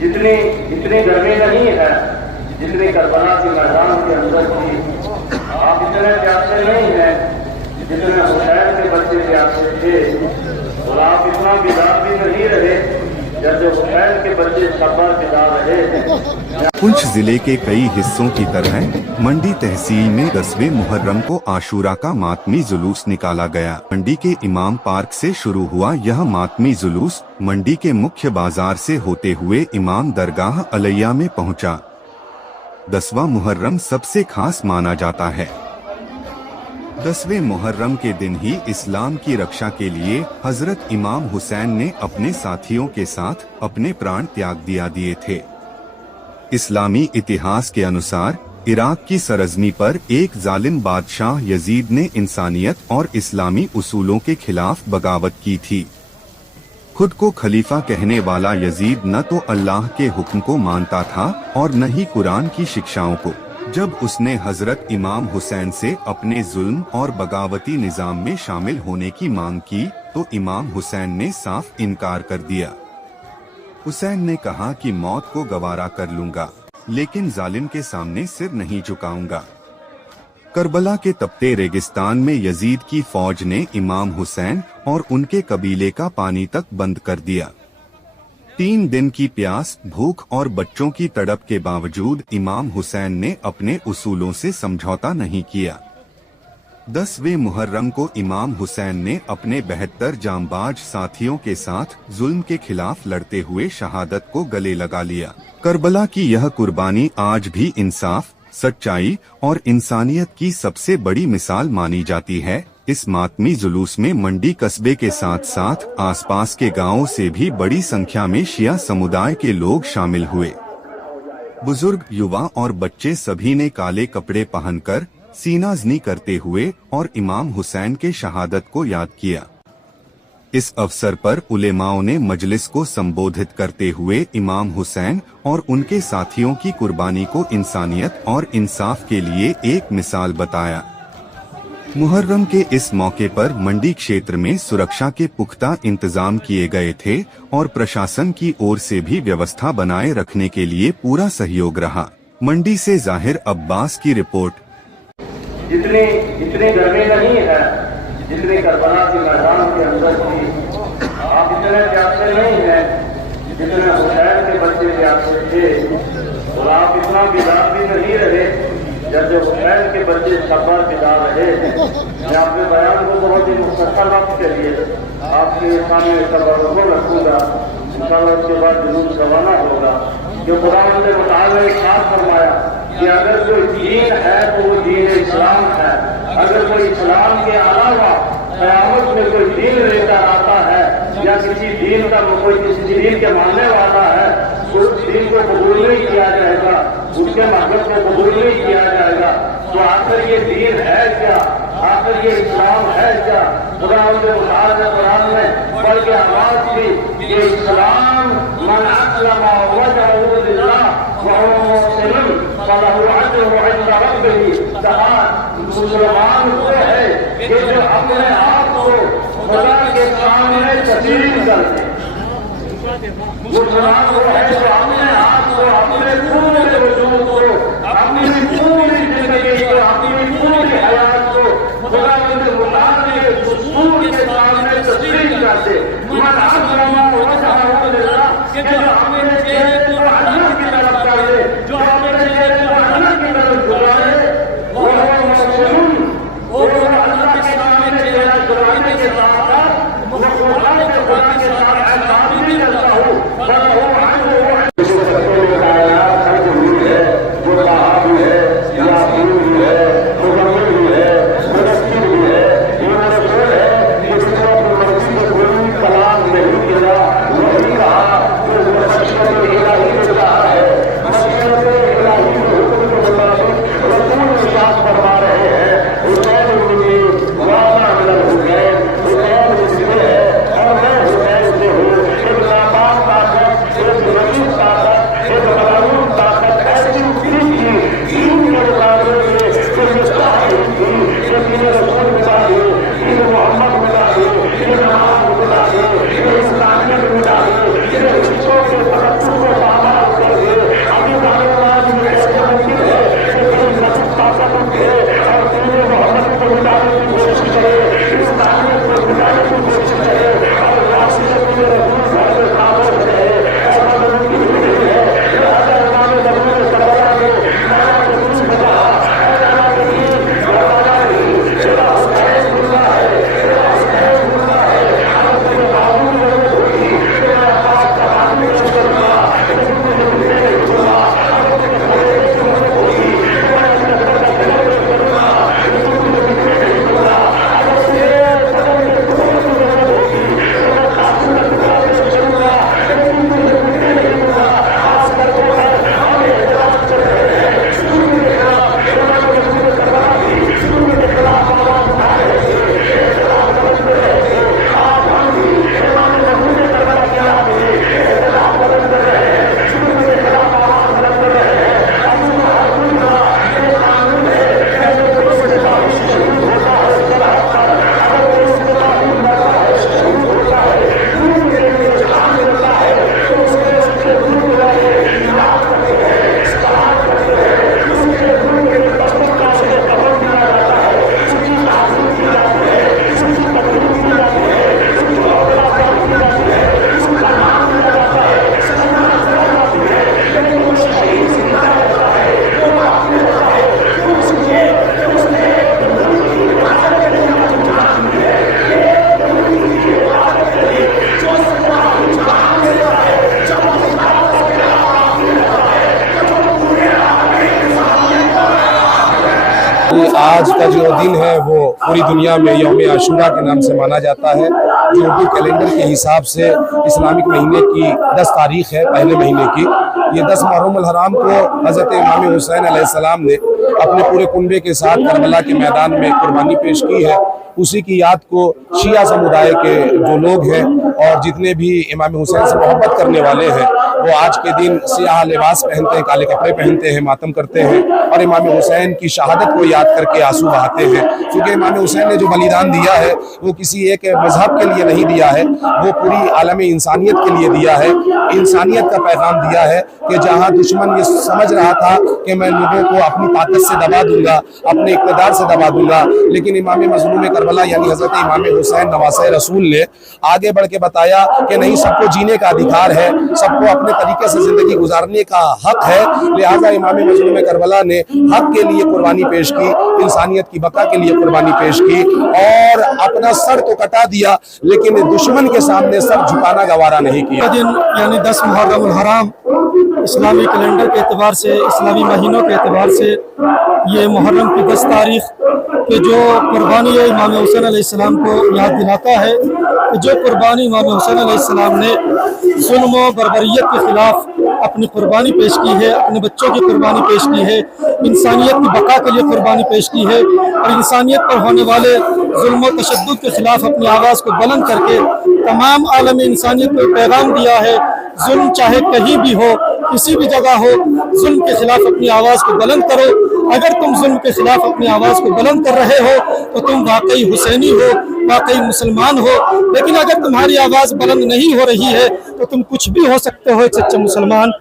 जितनी इतनी गर्मी नहीं है जितनी करबला के मैदान के अंदर थी। आप इतने प्यासे नहीं हैं जितने हुसैन के बच्चे प्यासे थे, और आप इतना बिगाड़ भी नहीं रहे जैसे हुसैन के बच्चे सब्र बिगाड़ रहे। पुंछ जिले के कई हिस्सों की तरह मंडी तहसील में 10वें मुहर्रम को आशूरा का मातमी जुलूस निकाला गया। मंडी के इमाम पार्क से शुरू हुआ यह मातमी जुलूस मंडी के मुख्य बाजार से होते हुए इमाम दरगाह अलैया में पहुंचा। 10वां मुहर्रम सबसे खास माना जाता है। 10वें मुहर्रम के दिन ही इस्लाम की रक्षा के लिए हजरत इमाम हुसैन ने अपने साथियों के साथ अपने प्राण त्याग दिए थे। इस्लामी इतिहास के अनुसार इराक की सरजमी पर एक जालिम बादशाह यजीद ने इंसानियत और इस्लामी उसूलों के खिलाफ बगावत की थी। खुद को खलीफा कहने वाला यजीद न तो अल्लाह के हुक्म को मानता था और न ही कुरान की शिक्षाओं को। जब उसने हजरत इमाम हुसैन से अपने जुल्म और बगावती निजाम में शामिल होने की मांग की तो इमाम हुसैन ने साफ इनकार कर दिया। हुसैन ने कहा कि मौत को गवारा कर लूंगा, लेकिन जालिम के सामने सिर नहीं झुकाऊंगा। करबला के तपते रेगिस्तान में यजीद की फौज ने इमाम हुसैन और उनके कबीले का पानी तक बंद कर दिया। 3 दिन की प्यास, भूख और बच्चों की तड़प के बावजूद इमाम हुसैन ने अपने उसूलों से समझौता नहीं किया। 10वें मुहर्रम को इमाम हुसैन ने अपने 72 जांबाज साथियों के साथ जुल्म के खिलाफ लड़ते हुए शहादत को गले लगा लिया। करबला की यह कुर्बानी आज भी इंसाफ, सच्चाई और इंसानियत की सबसे बड़ी मिसाल मानी जाती है। इस मातमी जुलूस में मंडी कस्बे के साथ साथ आसपास के गांवों से भी बड़ी संख्या में शिया समुदाय के लोग शामिल हुए। बुजुर्ग, युवा और बच्चे सभी ने काले कपड़े पहनकर सीनाजनी करते हुए और इमाम हुसैन के शहादत को याद किया। इस अवसर पर उलेमाओं ने मजलिस को संबोधित करते हुए इमाम हुसैन और उनके साथियों की कुर्बानी को इंसानियत और इंसाफ के लिए एक मिसाल बताया। मुहर्रम के इस मौके पर मंडी क्षेत्र में सुरक्षा के पुख्ता इंतजाम किए गए थे और प्रशासन की ओर से भी व्यवस्था बनाए रखने के लिए पूरा सहयोग रहा। मंडी से जाहिर अब्बास की रिपोर्ट। इतनी गर्मी नहीं है जितनी करबला के मैदान के अंदर थी। आप इतने प्यासे नहीं हैं जितने हुसैन के बच्चे प्यासे थे, और आप इतना बिगाड़ भी नहीं रहे जैसे हुसैन के बच्चे सब्र बिगाड़ रहे। मैं अपने बयान को बहुत ही मुख्तसर वक्त के लिए आपके सामने सब्र को रखूंगा। इंशाअल्लाह उसके बाद जुलूस रवाना होगा। जो कुरान ने मुताबिक खास फरमाया कि अगर कोई दीन है तो वो दीन इस्लाम है। अगर कोई इस्लाम के अलावा क़यामत में कोई दीन लेकर आता है या किसी दीन का कोई किसी दीन के मानने वाला है, उस दीन को कबूल नहीं किया जाएगा, उसके मजहब को कबूल नहीं किया जाएगा। तो आखिर ये दीन है क्या? आखिर ये इस्लाम है क्या? कुरान के मुताबिक कुरान में पढ़ के आवाज थी कि इस्लाम मन अस्लमा वजहहु लिल्लाह व हुवा मुहसिन फलहु अज्रुहु इंदा रब्बिह। मुसलमान वो है कि जो अपने आप को खुदा के सामने तस्लीम कर दे। मुसलमान वो है जो अपने आप को, अपने पूरे वजूद को, अपनी पूरी जिंदगी को, अपनी पूरी हयात को खुदा के मुताबिक दस्तूर के सामने तस्लीम कर दे। मन अस्लमा वजहहु लिल्लाह, कि जो अपने चेहरे को अल्लाह की तरफ कर दे, जो अपने चेहरे को अल्लाह की तरफ झुकाए, वो अल्लाह के सामने चेहरा झुकाने के साथ वो खुदा के साथ एहसान भी करता हूँ। कि आज का जो दिन है वो पूरी दुनिया में यौम आशूरा के नाम से माना जाता है, जो उर्दू कैलेंडर के हिसाब से इस्लामिक महीने की 10 तारीख है, पहले महीने की। ये 10 मुहर्रम अल हराम को हज़रत इमाम हुसैन अलैहिस्सलाम ने अपने पूरे कुनबे के साथ करबला के मैदान में कुर्बानी पेश की है। उसी की याद को शिया समुदाय के जो लोग हैं और जितने भी इमाम हुसैन से मोहब्बत करने वाले हैं, वो आज के दिन सियाह लिबास पहनते हैं, काले कपड़े पहनते हैं, मातम करते हैं और इमाम हुसैन की शहादत को याद करके आंसू बहाते हैं। क्योंकि इमाम हुसैन ने जो बलिदान दिया है वो किसी एक मजहब के लिए नहीं दिया है, वो पूरी आलम इंसानियत के लिए दिया है। इंसानियत का पैगाम दिया है कि जहाँ दुश्मन ये समझ रहा था कि मैं लोगों को अपनी ताकत से दबा दूंगा, अपने इक़्तिदार से दबा दूंगा, लेकिन इमाम मज़लूम करबला यानी हज़रत इमाम हुसैन नवासे रसूल ने आगे बढ़ के बताया कि नहीं, सबको जीने का अधिकार है, सबको अपने तरीके से ज़िंदगी गुजारने का हक है। लिहाजा इमाम मज़लूम करबला ने हक के लिए कुर्बानी पेश की, इंसानियत की बका के लिए कुर्बानी पेश की और अपना सर तो कटा दिया, लेकिन दुश्मन के सामने सर झुकाना गवारा नहीं किया। दिन यानी 10 मुहर्रम अल हराम इस्लामी कैलेंडर के एतबार से, इस्लामी महीनों के एतबार से ये मुहर्रम की 10 तारीख के जो कुर्बानी है इमाम हुसैन अलैहिस्सलाम को याद दिलाता है कि जो कुर्बानी इमाम हुसैन अलैहिस्सलाम ने जुल्म व बर्बरियत के खिलाफ अपनी कुर्बानी पेश की है, अपने बच्चों की कुर्बानी पेश की है, इंसानियत की बका के लिए कुर्बानी पेश की है और इंसानियत पर होने वाले जुल्म व तशद्दुद के खिलाफ अपनी आवाज़ को बुलंद करके तमाम आलम इंसानियत को पैगाम दिया है। जुल्म चाहे कहीं भी हो, किसी भी जगह हो, जुल्म के खिलाफ अपनी आवाज़ को बुलंद करो। अगर तुम जुल्म के खिलाफ अपनी आवाज़ को बुलंद कर रहे हो तो तुम वाकई हुसैनी हो, वाकई मुसलमान हो। लेकिन अगर तुम्हारी आवाज़ बुलंद नहीं हो रही है तो तुम कुछ भी हो सकते हो एक सच्चा मुसलमान।